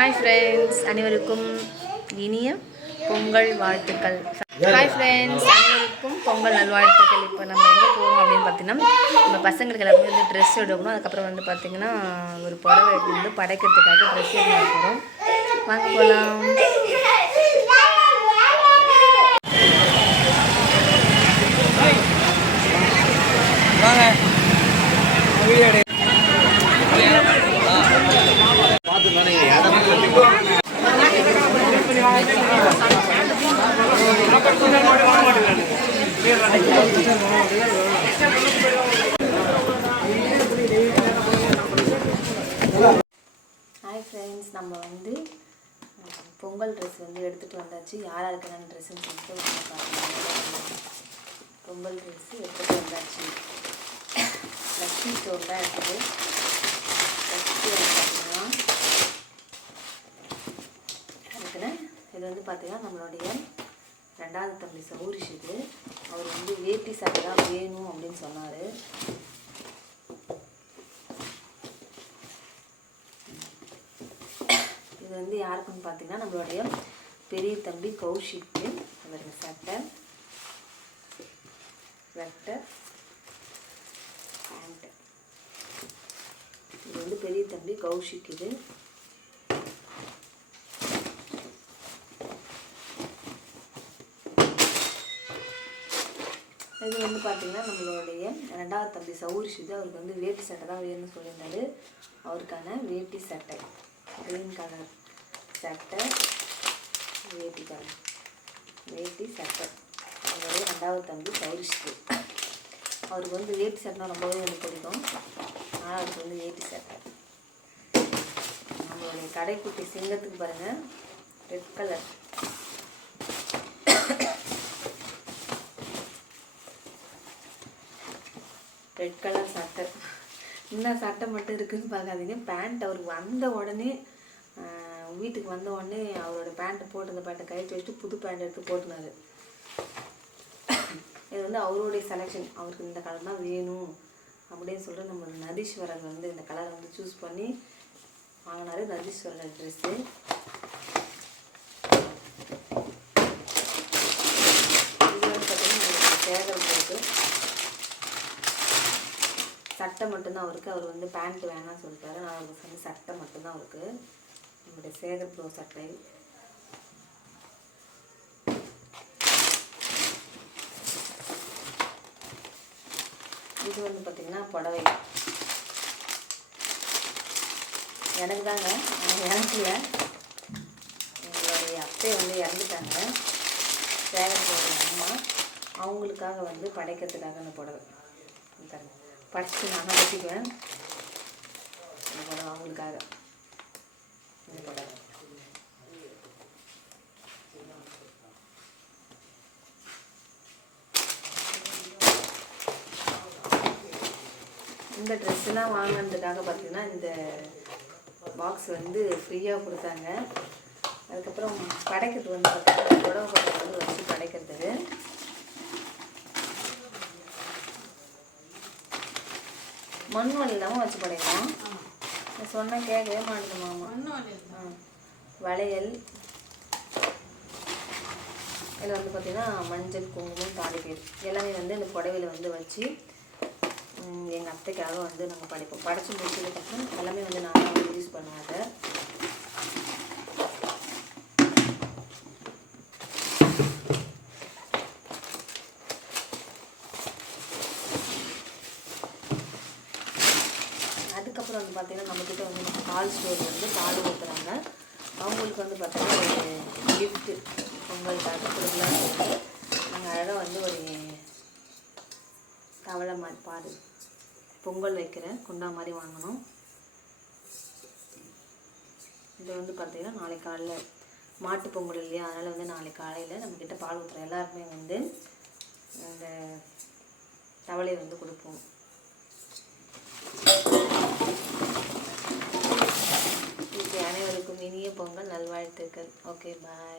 Hi friends அனைவருக்கும் இனிய பொங்கல் வாழ்த்துக்கள். ஹாய் ஃப்ரெண்ட்ஸ் அனைவருக்கும் பொங்கல் நல்வாழ்த்துக்கள். இப்போ நம்ம எங்கே போகணும் அப்படின்னு பார்த்தீங்கன்னா நம்ம பசங்களுக்கு எல்லாருமே வந்து ட்ரெஸ் எடுக்கணும். அதுக்கப்புறம் வந்து பார்த்திங்கன்னா ஒரு புடவை வந்து படைக்கிறதுக்காக ட்ரெஸ் எடுக்க போகிறோம் வாங்க போகலாம் ஹாய் நம்ம வந்து பொங்கல் ட்ரெஸ் வந்து எடுத்துகிட்டு வந்தாச்சு யார் யாருக்கு என்னென்ன ட்ரெஸ்ஸுன்னு சொல்லிட்டு வாங்க பார்க்கலாம். பொங்கல் ட்ரெஸ்ஸு எடுத்துகிட்டு வந்தாச்சு. லக்ஷ்மி ஸ்டோர் தான் இருக்குது. லக்ஷ்மி பார்த்தீங்கன்னா அதுக்குன்னு இது வந்து பார்த்தீங்கன்னா நம்மளுடைய ரெண்டாவது தம்பி சௌரிஷ் இது அவர் வந்து வேட்டி சட்டை தான் வேணும் அப்படின்னு சொன்னார். இது வந்து யாருக்குன்னு பார்த்தீங்கன்னா நம்மளுடைய பெரிய தம்பி கௌஷிக்கு. அவர் சட்டை சட்டை பேண்ட்டு இது வந்து பெரிய தம்பி கௌஷிக் இது. இது வந்து பார்த்தீங்கன்னா நம்மளுடைய ரெண்டாவது தம்பி சௌரிஷ் இது. அவருக்கு வந்து வேட்டி சட்டை தான் வேணும்னு சொல்லியிருந்தாரு. அவருக்கான வேட்டி சட்டை. க்ரீன் கலர் சட்டை வேட்டி கலர் வேட்டி சட்டை அவரே ரெண்டாவது தம்பி சௌரிஷ்க்கு அவருக்கு வந்து வேட்டி சட்டை ரொம்பவே எனக்கு பிடிக்கும். ஆனால் அவருக்கு வந்து வேட்டி சட்டை நம்மளுடைய கடைக்குட்டி சிங்கத்துக்கு பாருங்கள் ரெட் கலர் ரெட் கலர் சட்டை இந்த சட்டை மட்டும் இருக்குதுன்னு பார்க்காதீங்க. பேண்ட் அவருக்கு வந்த உடனே வீட்டுக்கு வந்த உடனே அவரோட பேண்ட்டு போட்டு அந்த பேண்ட்டை கழிச்சு வச்சுட்டு புது பேண்ட் எடுத்து போட்டுனாரு இது வந்து அவருடைய செலெக்ஷன் அவருக்கு இந்த கலர் தான் வேணும் அப்படின்னு சொல்லிட்டு நம்ம நதீஸ்வரர் வந்து இந்த கலரை வந்து சூஸ் பண்ணி வாங்கினாரு. நதீஸ்வரன் ட்ரெஸ்ஸு பார்த்தீங்கன்னா சட்டை மட்டும்தான் அவருக்கு. அவர் வந்து பேண்ட் வேணாம்னு சொல்லிட்டாரு. நான் அவருக்கு வந்து சட்டை மட்டும்தான் அவருக்கு. நம்முடைய சேகர் ப்ரோ சட்டை. இது வந்து பார்த்திங்கன்னா புடவை. எனக்கு தாங்க எனக்கு இல்லை. எங்களுடைய அத்தை வந்து இறந்துட்டாங்க. சேகர் அம்மா அவங்களுக்காக வந்து படைக்கிறதுக்காக அந்த புடவை. படைச்சு நான் கட்டிக்குவேன். அந்த புடவை அவங்களுக்காக. இந்த புடவை ட்ரெஸ்ஸெல்லாம் வாங்கினதுக்காக பார்த்தீங்கன்னா இந்த பாக்ஸ் வந்து ஃப்ரீயாக கொடுத்தாங்க. அதுக்கப்புறம் படைக்கிறது வந்து பார்த்தீங்கன்னா புடவை வந்து வச்சு படைக்கிறது மண் வழியிலாமல் வச்சு படைக்கலாம் சொன்னால் கேட்கவே மாட்டேன் மாமா. வளையல். இதில் வந்து பார்த்திங்கன்னா மஞ்சள் குங்குமம் தாலிப்பேர் எல்லாமே வந்து இந்த புடவையில வந்து வச்சு எங்கள் அத்தைக்காக வந்து நாங்கள் படைப்போம். படைச்சு முடிச்சதுக்கப்புறம் எல்லாமே வந்து வந்து யூஸ் பண்ணுவேன் அதை அதுக்கப்புறம் வந்து பார்த்தீங்கன்னா நம்மக்கிட்ட வந்து பால் ஸ்டோர் வந்து பால் ஊற்றுறாங்க அவங்களுக்கு வந்து பார்த்தீங்கன்னா ஒரு கிஃப்ட்டு பொங்கலுக்காக கொடுக்கலாம்னு சொல்லிட்டு நாங்கள் அழகாக வந்து ஒரு தவளை மாதிரி பாரு பொங்கல் வைக்கிற குண்டா மாதிரி வாங்கினோம் இது வந்து பார்த்தீங்கன்னா நாளைக்கு காலையில் மாட்டு பொங்கல் இல்லையா? அதனால் வந்து நாளைக்கு காலையில் நம்மக்கிட்ட பால் ஊற்றுற எல்லாருமே வந்து அந்த தவளையை வந்து கொடுப்போம். quemar.